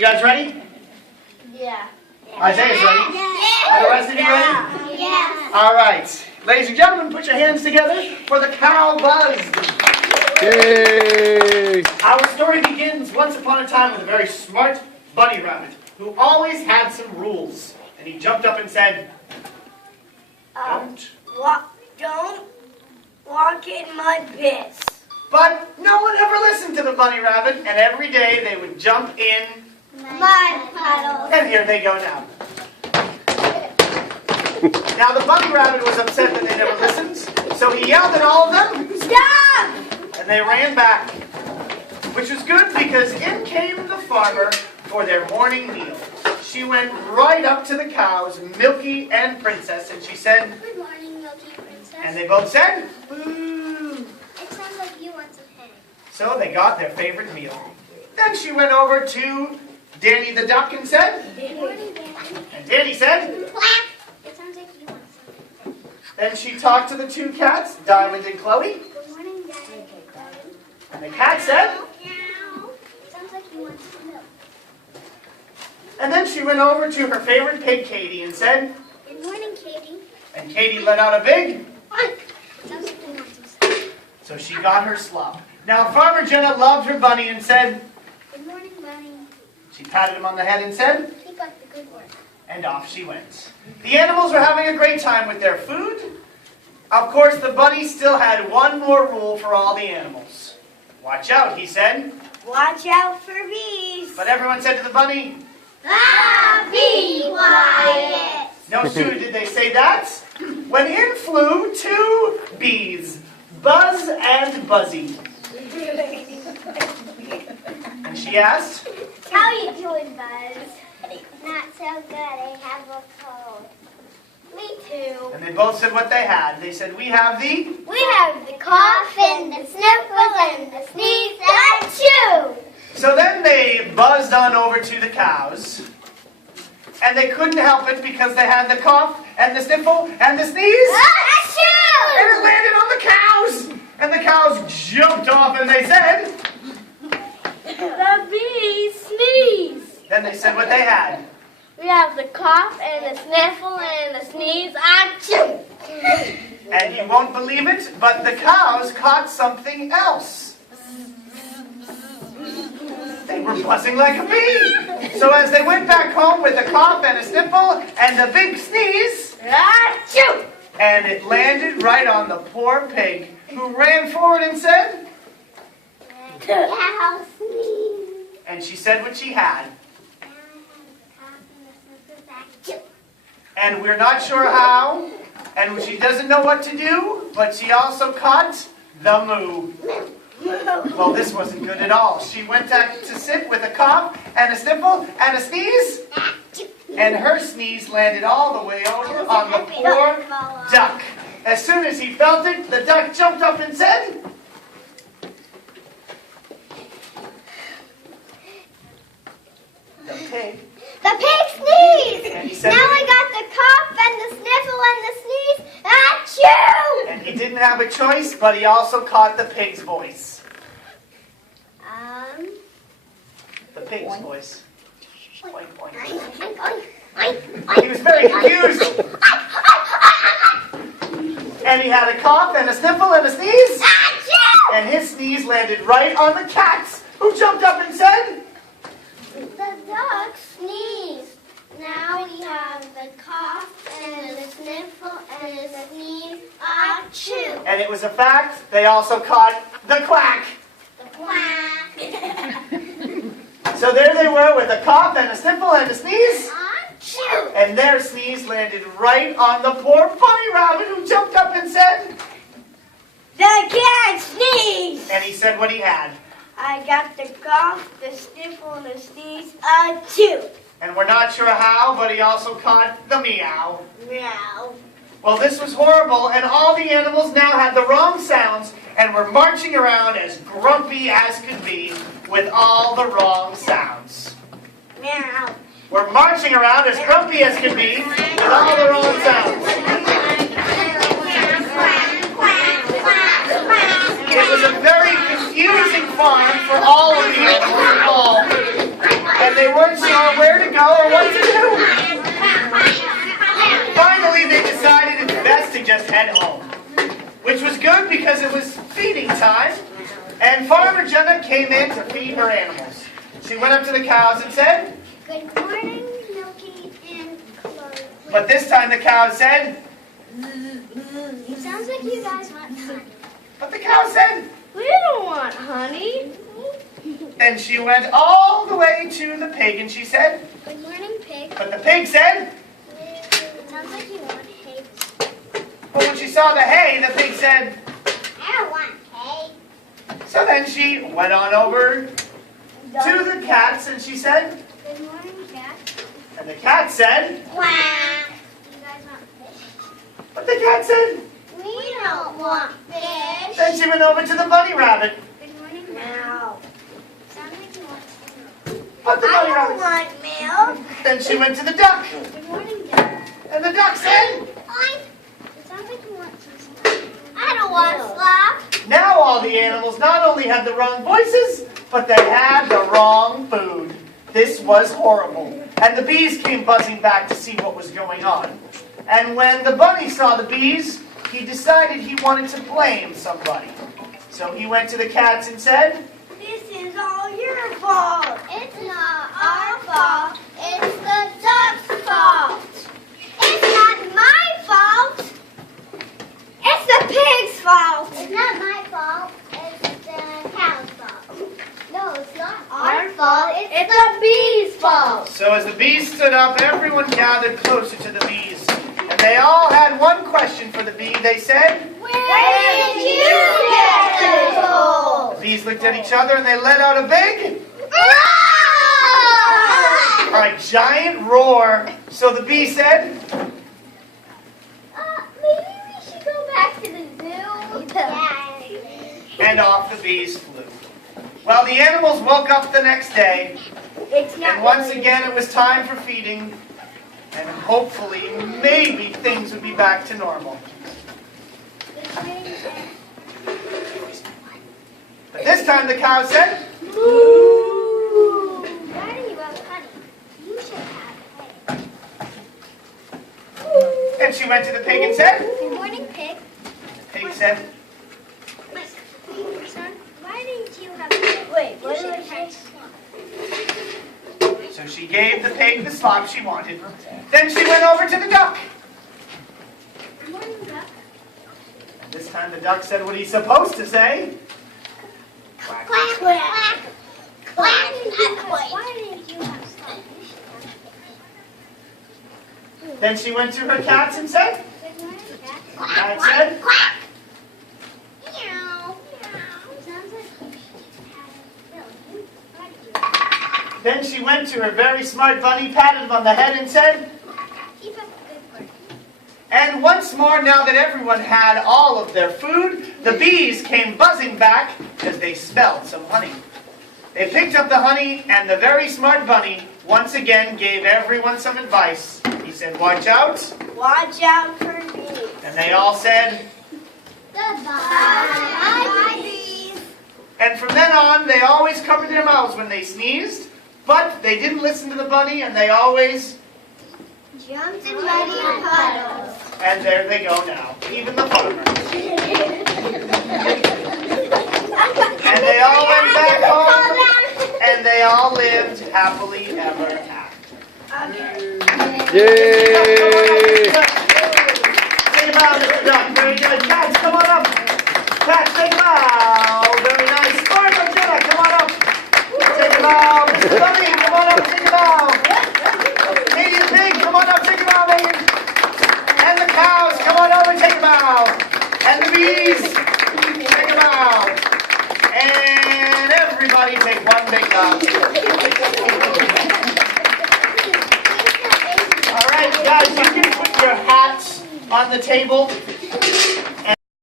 You guys ready? Yeah. Isaiah's ready. Yeah. Are the rest of you ready? Yeah. All right. Ladies and gentlemen, put your hands together for the Cow Buzz. Yay! Our story begins once upon a time with a very smart bunny rabbit who always had some rules. And he jumped up and said, Don't Walk in mud pits. But no one ever listened to the bunny rabbit, and every day they would jump in, Mud puddles. and here they go now. Now the bunny rabbit was upset that they never listened, so he yelled at all of them, Stop! and they ran back. Which was good because in came the farmer for their morning meal. She went right up to the cows, Milky and Princess, and she said, Good morning, Milky Princess. and they both said, boo. It sounds like you want some hay. So they got their favorite meal. Then she went over to Danny the duck and said, Good morning, Danny. and Danny said, Quack. It sounds like you want some hay. then she talked to the two cats, Diamond and Chloe, Good morning, Daddy. and the cat said, Meow. It sounds like you want some milk. and then she went over to her favorite pig, Katie, and said, Good morning, Katie. and Katie let out a big, Quack. It sounds like you want some slop. so she got her slop. Now Farmer Jenna loved her bunny and said, Good morning, Bunny. she patted him on the head and said, Keep up the good work. and off she went. The animals were having a great time with their food. Of course, the bunny still had one more rule for all the animals. Watch out, he said. Watch out for bees. But everyone said to the bunny, Be quiet. no sooner did they say that, when in flew two bees, Buzz and Buzzy. And she asked, How you doing, Buzz? Not so good. I have a cold. Me too. and they both said what they had. They said, we have the, We have the cough and the sniffles and the sneeze and achoo. so then they buzzed on over to the cows. And they couldn't help it because they had the cough and the sniffle and the sneeze. Achoo! And it landed on the cows. And the cows jumped off and they said, The bees sneeze. then they said what they had. We have the cough and the sniffle and the sneeze. Achoo! And you won't believe it, but the cows caught something else. They were buzzing like a bee. So as they went back home with a cough and a sniffle and a big sneeze, Achoo! and it landed right on the poor pig, who ran forward and said, Cow sneeze. and she said what she had. And we're not sure how, and she doesn't know what to do, but she also caught the moo. Well, this wasn't good at all. She went back to sit with a cough and a sniffle and a sneeze, and her sneeze landed all the way over on the poor duck. As soon as he felt it, the duck jumped up and said, the pig. The pig sneezed. And he said, Now I got the cough and the sniffle and the sneeze. Achoo! and he didn't have a choice, but he also caught the pig's voice. The pig's voice. Boing, boing. He was very confused. And he had a cough and a sniffle and a sneeze. Achoo! And his sneeze landed right on the cats, who jumped up and said, The duck sneezed. Now we have the cough and the sniffle and the sneeze. Achoo! and it was a fact, they also caught the quack. The quack. So there they were with a cough and a sniffle and a sneeze. Achoo! And their sneeze landed right on the poor bunny rabbit, who jumped up and said, The cat sneezed. and he said what he had. I got the cough, the sniffle, and the sneeze. Achoo! And we're not sure how, but he also caught the meow. Meow. Well, this was horrible, and all the animals now had the wrong sounds and were marching around as grumpy as could be with all the wrong sounds. Meow. We're marching around as grumpy as could be with all the wrong sounds. It was a very confusing farm for all of the animals involved. And they weren't sure where to go or what to do. Finally, they decided it's best to just head home, which was good because it was feeding time, and Farmer Jenna came in to feed her animals. She went up to the cows and said, Good morning, Milky and Chloe. but this time the cows said, It sounds like you guys want honey. but the cow said, We don't want honey. then she went all the way to the pig and she said, Good morning, pig. but the pig said, It sounds like you want hay. but when she saw the hay, the pig said, I don't want hay. so then she went on over to the cats and she said, Good morning, cat. and the cat said, Quack. You guys want fish? but the cat said, We don't want fish. then she went over to the bunny rabbit, Good morning, meow. Sounds like you want milk. but the bunny rabbit, want milk. then she went to the duck, Good morning, duck. and the duck said, It sounds like you want some slop. I don't want slop. now all the animals not only had the wrong voices, but they had the wrong food. This was horrible. And the bees came buzzing back to see what was going on. And when the bunny saw the bees, he decided he wanted to blame somebody. So he went to the cats and said, This is all your fault. It's not our fault. It's the duck's fault. It's not my fault. It's the pig's fault. It's not my fault. It's the cow's fault. No, it's not our fault. It's the bee's fault. so as the bees stood up, everyone gathered closer to the bees. And they all had one question for the bee. They said, Where did you get this hole? the bees looked at each other and they let out a big, a giant roar. So the bee said, Maybe we should go back to the zoo. Yeah. and off the bees flew. Well, the animals woke up the next day, and once again it was time for feeding, and hopefully, maybe things would be back to normal. But this time the cow said, Moo. Why do you have honey? You should have hay. and she went to the pig and said, Good morning, pig. the pig said, Son, why didn't you have hay? Wait, what did I say? so she gave the pig the slop she wanted. Then she went over to the duck. Good morning, duck. And this time the duck said what he's supposed to say. Quack, quack, quack. Why didn't you have slop? You should have. Then she went to her cats and said, Good morning, cat. cat said, Quack. Meow. Sounds like you should have milk. Why did you? then she went to her very smart bunny, patted him on the head and said, Keep up the good work. and once more, now that everyone had all of their food, the bees came buzzing back as they smelled some honey. They picked up the honey, and the very smart bunny once again gave everyone some advice. He said, watch out. Watch out for bees. And they all said, Goodbye. Bye, bees. and from then on, they always covered their mouths when they sneezed, but they didn't listen to the bunny, and they always, Jumped in muddy puddles. and there they go now, even the farmers. And they all went back home, and they all lived happily ever after. Yay! Take a bow, Mr. Duck. Very good. Cats, come on up. Cats, take a bow. Very nice. Farmer Jenna, come on up. Take a bow. Mr. Bunny, come on up. Take a bow. Megan Pig, come on up. Take a bow, Megan. And the cows, come on over. Take a bow. And the bees, take a bow. And everybody take one big bow. All right, guys, you can put your hats on the table.